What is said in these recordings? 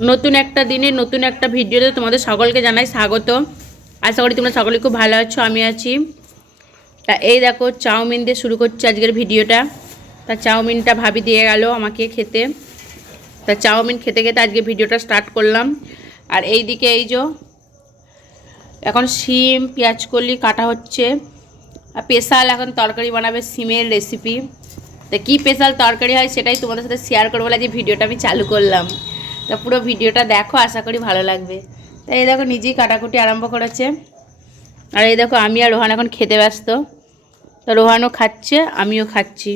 নতুন একটা দিনে নতুন একটা ভিডিওতে তোমাদের সকলকে জানাই স্বাগত। আশা করি তোমরা সকলে খুব ভালো আছো, আমি আছি। তা এই দেখো চাউমিন দিয়ে শুরু করছি আজকের ভিডিওটা। তা চাউমিনটা ভাবি দিয়ে গেল আমাকে খেতে। তা চাউমিন খেতে খেতে আজকে ভিডিওটা স্টার্ট করলাম। আর এই দিকে এই যে এখন শিম পেঁয়াজ কলি কাটা হচ্ছে। আর স্পেশাল এখন তরকারি বানাবে, সিমের রেসিপি। তা কী স্পেশাল তরকারি হয় সেটাই তোমাদের সাথে শেয়ার করবো বলে যে ভিডিওটা আমি চালু করলাম। তা পুরো ভিডিওটা দেখো, আশা করি ভালো লাগবে। তাই এই দেখো নিজেই কাটাকুটি আরম্ভ করেছে। আর এই দেখো আমি আর রোহান এখন খেতে ব্যস্ত। তো রোহানও খাচ্ছে, আমিও খাচ্ছি।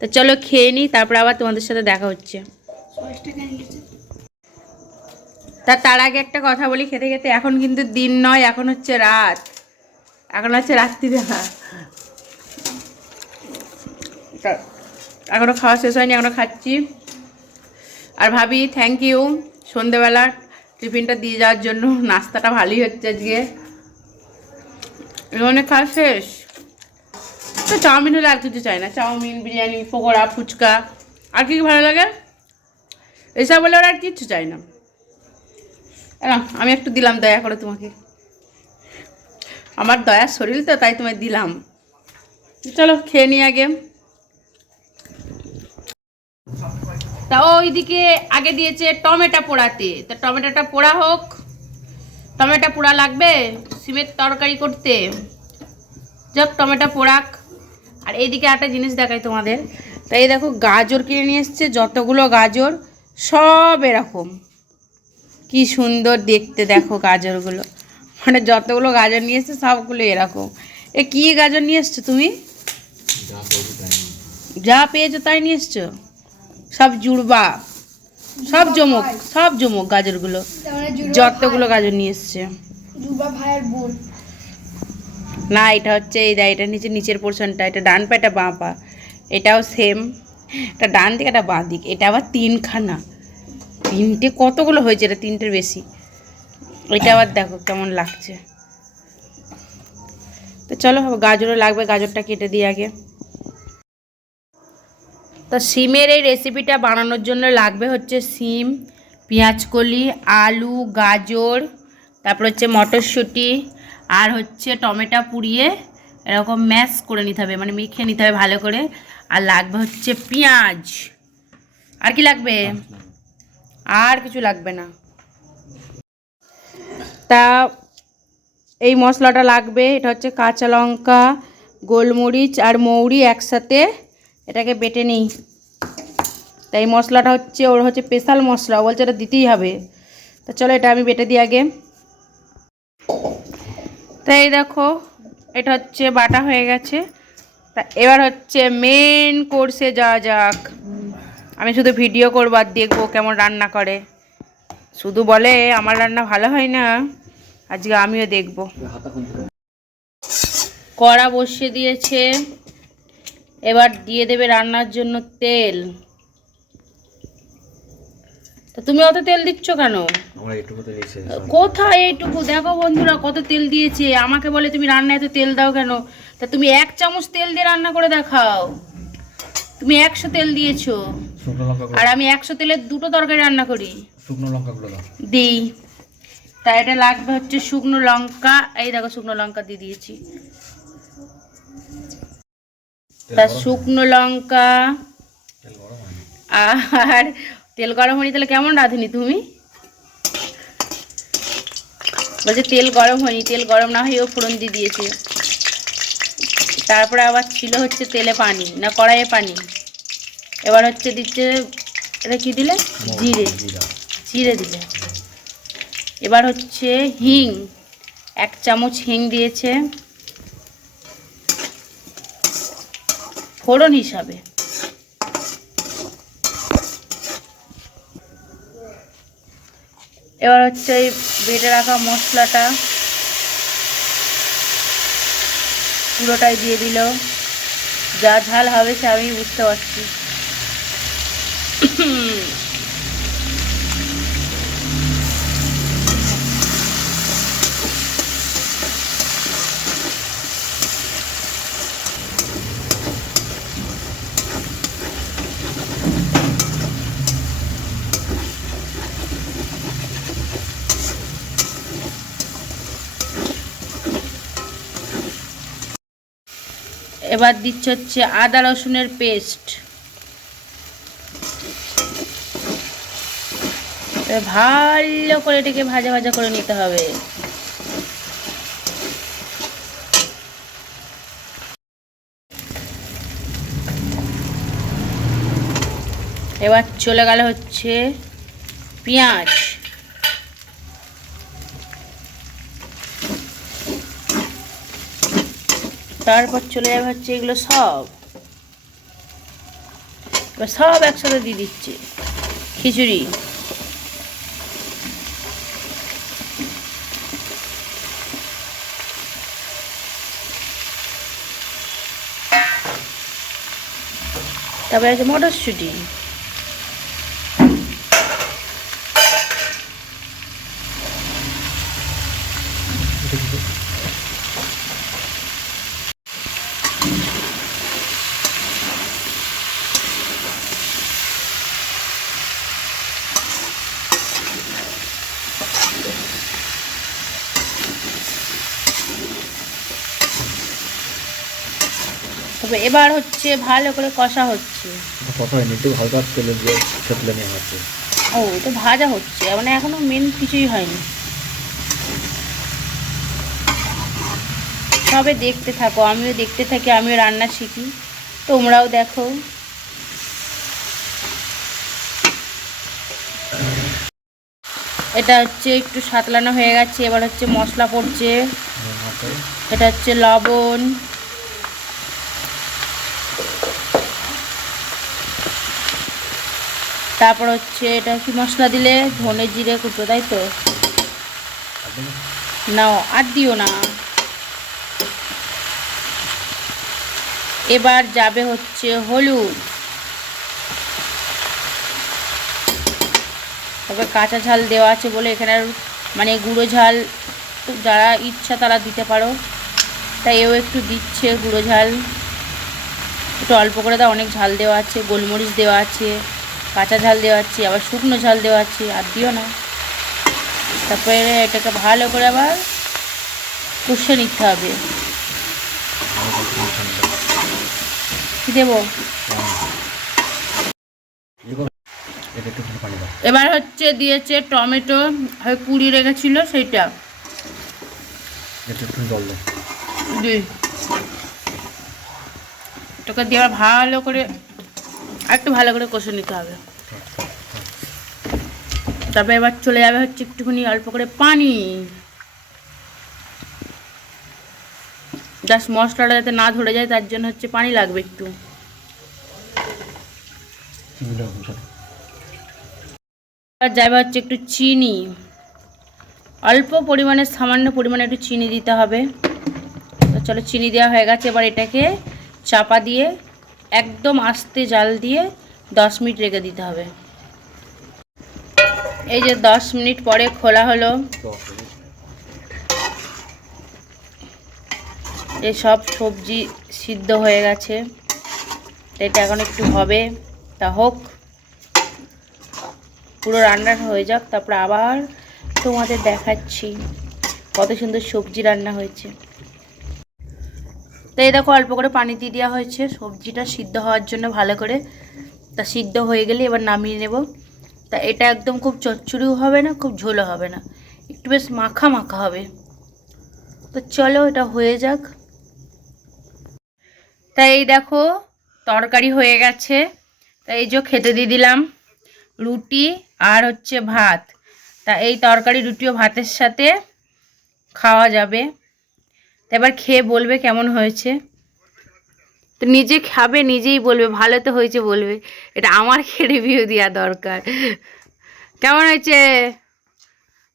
তা চলো খেয়ে নিই, তারপর আবার তোমাদের সাথে দেখা হচ্ছে। তার আগে একটা কথা বলি, খেতে খেতে এখন কিন্তু দিন নয়, এখন হচ্ছে রাত, এখন হচ্ছে রাত্রিবেলা। এখনও খাওয়া শেষ হয়নি, এখনও খাচ্ছি। আর ভাবি থ্যাংক ইউ সন্ধেবেলা টিফিনটা দিয়ে যাওয়ার জন্য। নাস্তাটা ভালোই হচ্ছে আজকে। এখানে খাওয়া শেষ তো চাউমিন হলে আর কিছু চাই না। চাউমিন, বিরিয়ানি, পকোড়া, ফুচকা, আর কি ভালো লাগে এসব বলে ওরা আর কিচ্ছু চাই না। আমি একটু দিলাম দয়া করে তোমাকে, আমার দয়ার শরীর তো, তাই তোমায় দিলাম। চলো খেয়ে নিই আগে। তা ওইদিকে আগে দিয়েছে টমেটো পোড়াতে। তা টমেটোটা পোড়া হোক, টমেটো পোড়া লাগবে সিমের তরকারি করতে। যাক টমেটো পোড়াক। আর এইদিকে একটা জিনিস দেখাই তোমাদের। তাই দেখো গাজর কিনে নিয়ে এসছে, যতগুলো গাজর সব এরকম। কি সুন্দর দেখতে দেখো গাজরগুলো, মানে যতগুলো গাজর নিয়ে এসছে সবগুলো এরকম। এ কি গাজর নিয়ে এসছো তুমি? যা পেয়েছো তাই নিয়ে এসছো? সব জুড়বা, সব জমক, সব জমক গাজরগুলো, যতগুলো গাজর নিয়ে এসছে। না এটা হচ্ছে এই এটা নিচের পোর্শনটা, এটা ডান পা এটা বাঁ পা, এটাও সেম। এটা ডান দিক এটা বাঁ দিক, এটা আবার তিনখানা, তিনটে কতগুলো হয়েছে, এটা তিনটের বেশি। এটা আবার দেখো কেমন লাগছে। তো চলো গাজরও লাগবে, গাজরটা কেটে দিই আগে। তা সিমের এই রেসিপিটা বানানোর জন্য লাগবে হচ্ছে সিম, পেঁয়াজকলি, আলু, গাজর, তারপর হচ্ছে মটরশুঁটি, আর হচ্ছে টমেটো পুড়িয়ে এরকম ম্যাশ করে নিতে হবে, মানে মেখে নিতে হবে ভালো করে। আর লাগবে হচ্ছে পেঁয়াজ। আর কি লাগবে? আর কিছু লাগবে না। তা এই মশলাটা লাগবে, এটা হচ্ছে কাঁচা লঙ্কা, গোলমরিচ আর মৌরি একসাথে এটাকে বেটে নিই। তাই মশলাটা হচ্ছে ওর হচ্ছে স্পেশাল মশলা, বলছে এটা দিতেই হবে। তা চলো এটা আমি বেটে দিই আগে। তাই দেখো এটা হচ্ছে বাটা হয়ে গেছে। তা এবার হচ্ছে মেন কোর্সে যাওয়া যাক। আমি শুধু ভিডিও করবো আর দেখবো কেমন রান্না করে। শুধু বলে আমার রান্না ভালো হয় না, আজকে আমিও দেখব। কড়া বসিয়ে দিয়েছে, এবার দিয়ে দেবে রান্নার জন্য তেল। তো তুমি অত তেল দিচ্ছ কেন? কোথায় এইটুকু? দেখো বন্ধুরা কত তেল দিয়েছে, আমাকে বলে তুমি রান্নায় এত তেল দাও কেন? তা তুমি 1 চামচ তেল দিয়ে রান্না করে দেখাও। তুমি 100 তেল দিয়েছো, আর আমি 100 তেলের 2টো তরকারি রান্না করি। শুকনো লঙ্কা দিই। তা এটা লাগবে হচ্ছে শুকনো লঙ্কা। এই দেখো শুকনো লঙ্কা দিয়ে দিয়েছি। তা শুকনো লঙ্কা আর তেল গরম হয়নি, তাহলে কেমন রাঁধুনি তুমি? বলছে তেল গরম হয়নি, তেল গরম না হয়েও ফোড়ন দিয়ে দিয়েছে। তারপরে আবার ছিল হচ্ছে তেলে পানি না কড়াইয়ে পানি। এবার হচ্ছে দিচ্ছে, এটা কি দিলে? জিরে, জিরে দিলে। এবার হচ্ছে হিং, 1 চামচ হিং দিয়েছে ফোড়ন হিসাবে। এবার হচ্ছে এই বেটে রাখা মশলাটা পুরোটাই দিয়ে দিল। যা ঝাল হবে সে আমি বুঝতে পারছি। এবার দিচ্ছে হচ্ছে আদা রসুনের পেস্ট। ভালো করে এটাকে ভাজা ভাজা করে নিতে হবে। এবার চলে গেল হচ্ছে পেঁয়াজ, তারপর চলে যাবে হচ্ছে এগুলো সব। এবার সব একসাথে দিয়ে দিচ্ছে খিচুড়ি। তারপরে আছে মটরশুঁটি, তবে এবার হচ্ছে ভালো করে কষা হচ্ছে। ও তো ভাজা হচ্ছে, মানে এখনো মেন কিছুই হয়নি। সবে দেখতে থাকো, আমিও দেখতে থাকি, আমিও রান্না শিখি, তোমরাও দেখো। এটা হচ্ছে একটু সাতলানো হয়ে গেছে। এবার হচ্ছে মশলা পড়ছে। এটা হচ্ছে লবণ, তারপর হচ্ছে এটা কি মশলা দিলে ধনে জিরে কুটো, তাই তো? নাও আর দিও না। এবার যাবে হচ্ছে হলুদ, তবে কাঁচা ঝাল দেওয়া আছে বলে এখানে মানে গুঁড়ো ঝাল যারা ইচ্ছা তারা দিতে পারো, তাই এও একটু দিচ্ছে গুঁড়ো ঝাল। একটু অল্প করে দাও, অনেক ঝাল দেওয়া আছে, গোলমরিচ দেওয়া আছে, কাঁচা ঝাল দেওয়া আছে, আবার শুকনো ঝাল দেওয়া আছে, আর দিও না। তারপরে এটাকে ভালো করে আবার কষে নিতে হবে। কি দেবো? এবার হচ্ছে দিয়েছে টমেটো, পুড়িয়ে রেখেছিল সেইটা এটাকে দিয়ে আবার ভালো করে একটু ভালো করে কষে নিতে হবে। তারপরে এবার চলে যাবে হচ্ছে একটুখানি অল্প করে পানি, জাস্ট মশলাটা যাতে না ধরে যায় তার জন্য হচ্ছে পানি লাগবে একটু। আর যাবে হচ্ছে একটু চিনি, অল্প পরিমাণে, সামান্য পরিমাণে একটু চিনি দিতে হবে। তো চলো, চিনি দেওয়া হয়ে গেছে। এবার এটাকে চাপা দিয়ে একদম আস্তে জাল দিয়ে 10 মিনিট রেখে দিতে হবে। এই যে 10 মিনিট পরে খোলা হলো, এই সব সবজি সিদ্ধ হয়ে গেছে। এটা এখন একটু হবে, তা হোক, পুরো রান্না হয়ে যাক, তারপর আবার তোমাদের দেখাচ্ছি কত সুন্দর সবজি রান্না হয়েছে। তো এই দেখো অল্প করে পানি দিয়ে দেওয়া হয়েছে সবজিটা সিদ্ধ হওয়ার জন্য ভালো করে। তা সিদ্ধ হয়ে গেলে এবার নামিয়ে নেব। তা এটা একদম খুব চচ্চড়িও হবে না, খুব ঝোলও হবে না, একটু বেশ মাখা মাখা হবে। তো চলো এটা হয়ে যাক। তাই এই দেখো তরকারি হয়ে গেছে। তাই এই যে খেতে দিয়ে দিলাম রুটি আর হচ্ছে ভাত। তা এই তরকারি রুটি ও ভাতের সাথে খাওয়া যাবে। এবার খেয়ে বলবে কেমন হয়েছে। তো নিজে খাবে, নিজেই বলবে ভালো তো হয়েছে বলবে, এটা আমার খেয়ে রিভিউ দেওয়া দরকার। কেমন হয়েছে?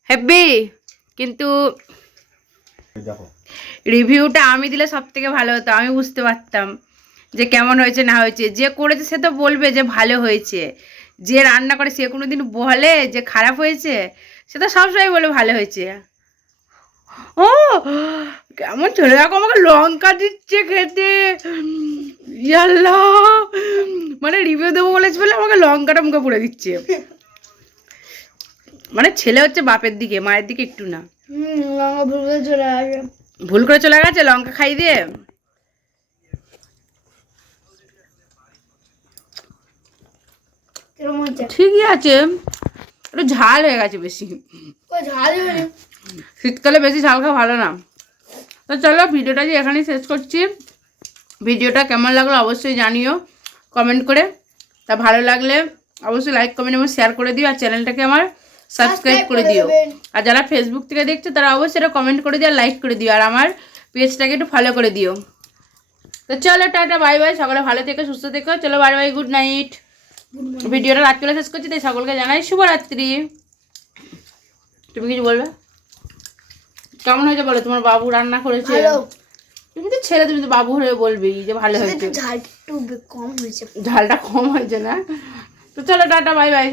হেব্বি। কিন্তু রিভিউটা আমি দিলে সব থেকে ভালো হতো, আমি বুঝতে পারতাম যে কেমন হয়েছে না হয়েছে। যে করেছে সে তো বলবে যে ভালো হয়েছে, যে রান্না করে সে কোনো দিন বলে যে খারাপ হয়েছে? সে তো সবসময় বলে ভালো হয়েছে। ও কেমন চলে যাকো, আমাকে লঙ্কা দিচ্ছে খেতে। ইয়াল্লা, মানে রিভিউ দেবো বলেছে বলে আমাকে লঙ্কাটা মুখে পুড়ে দিচ্ছে। মানে ছেলে হচ্ছে বাপের দিকে, মায়ের দিকে একটু না। ভুল করে চলে গেছে লঙ্কা খাই দিয়ে। ঠিকই আছে, একটু ঝাল হয়ে গেছে বেশি। শীতকালে বেশি ঝাল খাওয়া ভালো না। তো চলো ভিডিওটা যে এখানেই শেষ করছি। ভিডিওটা কেমন লাগলো অবশ্যই জানিও কমেন্ট করে। তা ভালো লাগলে অবশ্যই লাইক কমেন্ট এবং শেয়ার করে দিও, আর চ্যানেলটাকে আমার সাবস্ক্রাইব করে দিও। আর যারা ফেসবুক থেকে দেখছো তারা অবশ্যই এটা কমেন্ট করে দিও আর লাইক করে দিও, আর আমার পেজটাকে একটু ফলো করে দিও। তো চলো টাটা বাই বাই, সকলে ভালো থেকো সুস্থ থেকো। চলো বাই বাই, গুড নাইট। ভিডিওটা রাত্রিবেলা শেষ করছি, তাই সকলকে জানাই শুভরাত্রি। তুমি কিছু বলবে? কেমন হয়েছে বলো? তোমার বাবু রান্না করেছে। তুমি তো ছেলে, তুমি তো বাবু হয়ে বলবি যে ভালো হয়েছে। ঝালটা কম হয়েছে না? তো চলো টাটা বাই বাই।